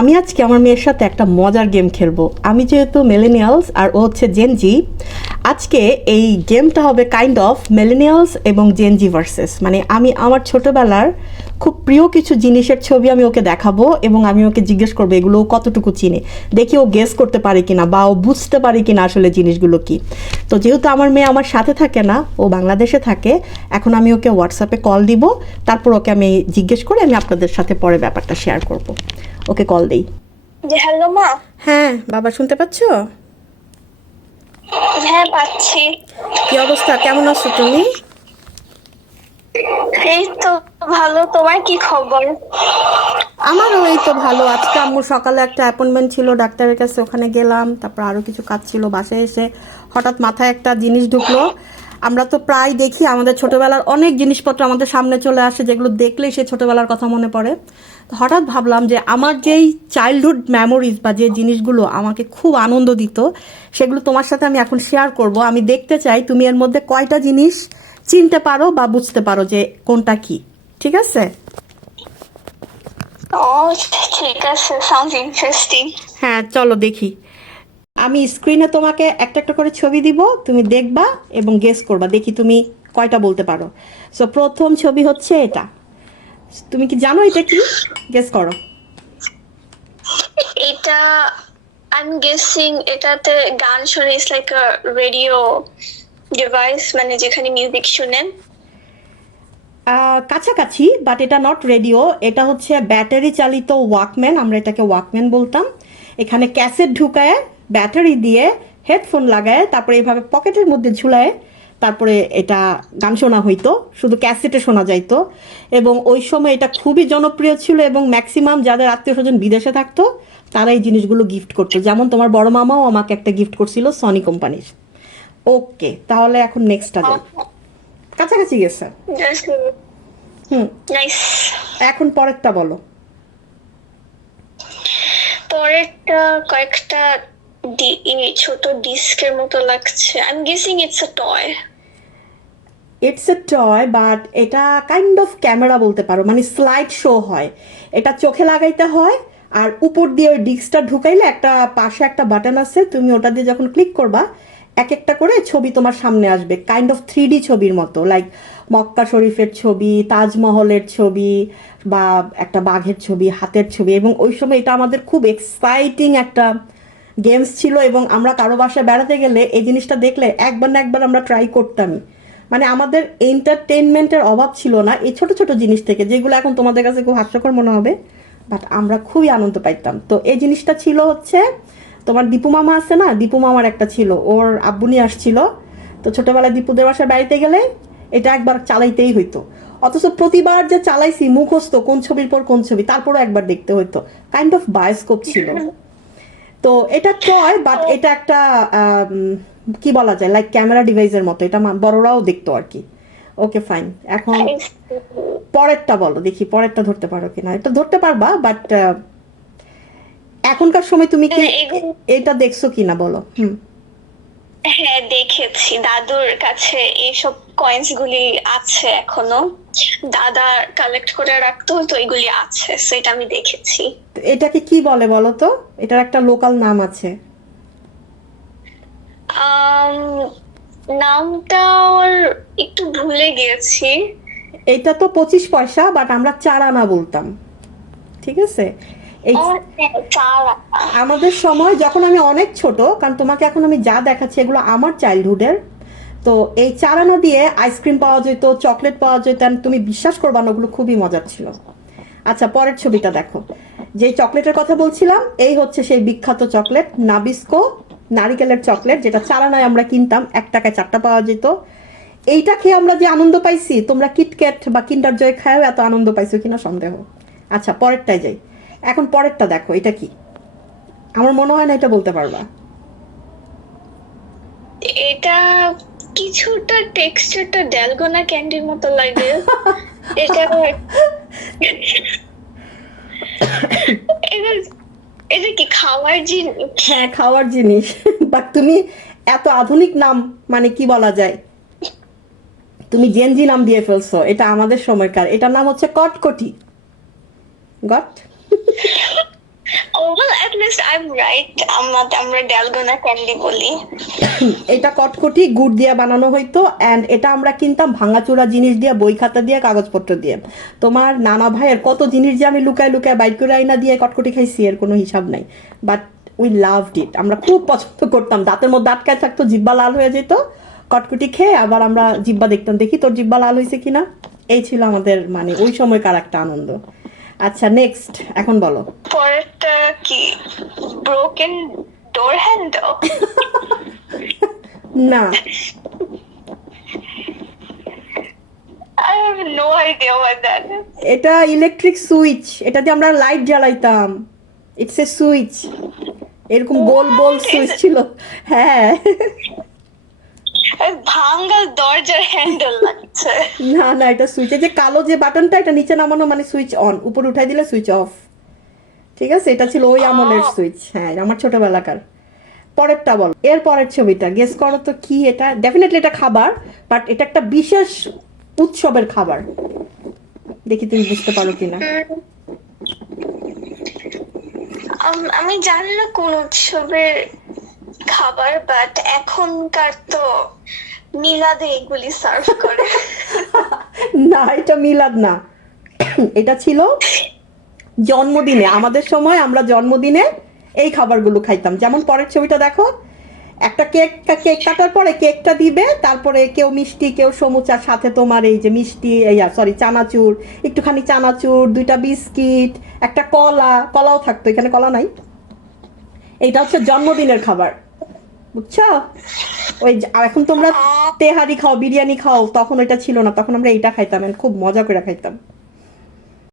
আমি আজকে আমার মেয়ের সাথে একটা মজার গেম খেলব। আমি যেহেতু মেলেনিয়ালস আর ও হচ্ছে জেনজি আজকে এই গেমটা হবে কাইন্ড অফ মেলেনিয়ালস এবং জেনজি ভার্সেস মানে আমি আমার ছোটবেলার খুব প্রিয় কিছু জিনিসের ছবি আমি ওকে দেখাবো এবং আমি ওকে জিজ্ঞেস করব এগুলো কতটুকু চিনে? দেখি ও গেস করতে পারে কিনা বা ও বুঝতে পারে কিনা আসলে জিনিসগুলো কি। তো যেহেতু আমার মেয়ে আমার সাথে থাকে না ও বাংলাদেশে থাকে এখন আমি ওকে হোয়াটসঅ্যাপে কল দিব। তারপর ওকে আমি জিজ্ঞেস করে আমি আপনাদের সাথে পরে ব্যাপারটা শেয়ার করব। ওকে কল দেই। যে হ্যালো মা। হ্যাঁ বাবা শুনতে পাচ্ছ? হ্যাঁ পাচ্ছি। কি অবস্থা? কেমন আছো তুমি? এই তো ভালো। তোমার কি খবর? আমারও এই তো ভালো। আজকে আম্মুর সকালে একটা অ্যাপয়েন্টমেন্ট ছিল, ডাক্তারের কাছে ওখানে গেলাম, তারপর আরও কিছু কাজ ছিল বাসায় এসে। হঠাৎ মাথায় একটা জিনিস ঢুকলো আমরা তো প্রায় দেখি আমাদের ছোটবেলার অনেক জিনিসপত্র আমাদের সামনে চলে আসে যেগুলো দেখলেই সে ছোটবেলার কথা মনে পড়ে। তো হঠাৎ ভাবলাম যে আমার যেই চাইল্ডহুড মেমোরিজ বা যে জিনিসগুলো আমাকে খুব আনন্দ দিত সেগুলো তোমার সাথে আমি এখন শেয়ার করব। আমি দেখতে চাই তুমি এর মধ্যে কয়টা জিনিস চিনতে পারো বা বুঝতে পারো যে কোনটা কি। ঠিক আছে? ঠিক আছে সাউন্ড ইন্টারেস্টিং হ্যাঁ চলো দেখি। আমি স্ক্রিনে তোমাকে একটা একটা করে ছবি দিব তুমি দেখবা এবং গেস করবা দেখি তুমি কয়টা বলতে পারো। সো প্রথম ছবি হচ্ছে এটা। তুমি কি জানো এটা কি? গেস করো। এটা আই এম গেসিং এটাতে গান শুনে it's like a radio device মানে যেখানে মিউজিক শুনেন কাছাকাছি বাট এটা নট রেডিও এটা হচ্ছে ব্যাটারি চালিত ওয়াকম্যান আমরা এটাকে ওয়াকম্যান বলতাম। এখানে ক্যাসেট ঢুকায় ব্যাটারি দিয়ে হেডফোন লাগায় তারপরে এভাবে পকেটের মধ্যে ঝুলায় তারপরে এটা গান শোনা হইতো শুধু ক্যাসেটে শোনা যাইতো। এবং ওই সময় এটা খুবই জনপ্রিয় ছিল এবং ম্যাক্সিমাম যাদের আত্মীয় স্বজন বিদেশে থাকতো তারা এই জিনিসগুলো গিফট করতো। যেমন তোমার বড় মামাও আমাকে একটা গিফট করছিল সনি কোম্পানির। ওকে তাহলে এখন নেক্সটটা যাই কাছাকাছি গেছে হুম। এখন পরেরটা বলো। পরেরটা কয়েকটা ছোট ডিস্কের মতো লাগছে। I am guessing it's a toy it's a toy but এটা কাইন্ড অফ ক্যামেরা বলতে পারো মানে স্লাইড শো হয়। এটা চোখে লাগাইতে হয়, আর উপর দিয়ে ওই ডিস্কটা ঢুকাইলে একটা পাশে একটা বাটন আছে, তুমি ওটা দিয়ে যখন ক্লিক করবা এক একটা করে ছবি তোমার সামনে আসবে। কাইন্ড অফ থ্রি ছবির মতো লাইক মক্কা শরীফের ছবি, তাজমহলের ছবি, বা একটা বাঘের ছবি, হাতের ছবি, এবং ওই সময় এটা আমাদের খুব এক্সাইটিং একটা গেমস ছিল এবং আমরা কারও বাসায় বেড়াতে গেলে এই জিনিসটা দেখলে একবার না একবার আমরা ট্রাই করতামই। মানে আমাদের এন্টারটেনমেন্টের অভাব ছিল না এই ছোট ছোট জিনিস থেকে, যেগুলো এখন তোমাদের কাছে খুব হাস্যকর মনে হবে বাট আমরা খুবই আনন্দ পাইতাম। তো এই জিনিসটা ছিল হচ্ছে, তোমার দীপু মামা আছে না? দীপু মামার একটা ছিল, ওর আব্বু নিয়ে আসছিল। তো ছোটবেলায় দীপুদের বাসায় বাড়িতে গেলে এটা একবার চালাইতেই হইতো। অথচ প্রতিবার যে চালাইছি, মুখস্থ কোন ছবির পর কোন ছবি, তারপরও একবার দেখতে হইতো। কাইন্ড অফ বায়োস্কোপ ছিল। তো এটা টয় বাট এটা একটা কি বলা যায় লাইক ক্যামেরা ডিভাইসের মতো। এটা বড়রাও দেখতো আর কি। ওকে ফাইন এখন পরেরটা বলো দেখি পরেরটা ধরতে পারো কিনা। এটা ধরতে পারবা বাট এখনকার সময় তুমি কি এটা দেখছ কিনা বলো। হুম। হ্যাঁ দেখেছি। দাদুর কাছে এইসব কয়েন্স গুলি আছে এখনও। দাদা কালেক্ট করে রাখতো তো এগুলি আছে সেটা আমি দেখেছি। এটাকে কি বলে বলো তো? এটার একটা লোকাল নাম আছে। নামটা ওর একটু ভুলে গিয়েছি। এইটা তো পঁচিশ পয়সা বাট আমরা চার আনা বলতাম। ঠিক আছে। আমাদের সময় যখন আমি অনেক ছোট কারণ তোমাকে এখন আমি যা দেখাচ্ছি এগুলো আমার চাইল্ডহুডের তো এই চারানা দিয়ে আইসক্রিম পাওয়া যেত চকলেট পাওয়া যেত তুমি বিশ্বাস করবা না ওগুলো খুবই মজার ছিল। আচ্ছা পরের ছবিটা দেখো। যে চকলেটের কথা বলছিলাম এই হচ্ছে সেই বিখ্যাত চকলেট নাবিস্কো নারিকেলের চকলেট যেটা চারানায় আমরা কিনতাম এক টাকায় চারটা পাওয়া যেত। এইটা খেয়ে আমরা যে আনন্দ পাইছি তোমরা কিটক্যাট বা কিন্ডার জয় খায়ও এত আনন্দ পাইছো কিনা সন্দেহ। আচ্ছা পরেরটাই যাই। এখন পরেরটা দেখো এটা কি? আমার মনে হয় না এটা বলতে পারবা। এটা কিছুটা টেক্সচারটা ড্যালগোনা ক্যান্ডির মতো লাগে। এটা এটা এটা কি খাওয়ার জিনিস? হ্যাঁ খাওয়ার জিনিস। বাট তুমি এত আধুনিক নাম মানে কি বলা যায়? তুমি জেনজি নাম দিয়ে ফেলছো এটা আমাদের সময়কার। এটার নাম হচ্ছে কটকটি। গট? এটা কটকটি গুড় দিয়ে বানানো হইতো অ্যান্ড এটা আমরা কিনতাম ভাঙাচোরা জিনিস দিয়ে, বই খাতা দিয়ে, কাগজপত্র দিয়ে। তোমার নানা ভাইয়ের কত জিনিস যে আমি লুকায় লুকায় বাইক করে আইনা দিয়ে কটকটি খাইছি, এর কোনো হিসাব নাই। বাট উই লাভড ইট আমরা খুব পছন্দ করতাম। দাঁতের মধ্যে আটকায় থাকতো, জিব্বা লাল হয়ে যেত। কটকটি খেয়ে আবার আমরা জিব্বা দেখতাম, দেখি তোর জিব্বা লাল হয়েছে কিনা? এই ছিল আমাদের মানে ওই সময়কার একটা আনন্দ। আচ্ছা নেক্সট এখন বলো। পরেরটা কি? ব্রোকেন ডোর হ্যান্ডেল না. এটা ইলেকট্রিক সুইচ এটা দিয়ে আমরা লাইট জ্বালাইতাম। ইটস এ সুইচ এরকম গোল গোল সুইচ ছিল। হ্যাঁ। ভাঙ্গা দরজার হ্যান্ডেল লাগছে। না না এটা সুইচ যে কালো যে বাটনটা এটা নিচে নামানো মানে সুইচ অন উপর উঠাই দিলে সুইচ অফ ঠিক আছে? এটা ছিল ওই আমলের Oh. সুইচ হ্যাঁ আমার ছোটবেলাকার। পরেরটা বল এর পরের ছবিটা গেস করো তো কি এটা? ডেফিনেটলি এটা খাবার বাট এটা একটা বিশেষ উৎসবের খাবার। দেখি তুমি বুঝতে পারো কিনা। আম- আমি জানি না কোন উৎসবের খাবার বাট এখনকার তো মিলাদে এগুলি সার্ভ করে। না, এটা মিলাদ না। এটা ছিল জন্মদিনে। আমাদের সময় আমরা জন্মদিনে এই খাবারগুলো খাইতাম। যেমন পরের ছবিটা দেখো। একটা কেক কেক কাটার পরে কেকটা দিবে, তারপরে কেউ মিষ্টি, কেউ সমুচার সাথে তোমার এই যে মিষ্টি, এই সরি চানাচুর, একটুখানি চানাচুর, দুইটা বিস্কিট, একটা কলা, কলাও থাকতো। এখানে কলা নাই। এইটা হচ্ছে জন্মদিনের খাবার। বুঝছ? ওই এখন তোমরা তেহারি খাও, বিরিয়ানি খাও, তখন ওইটা ছিল না, তখন আমরা এইটা খাইতাম খুব মজা করে খাইতাম।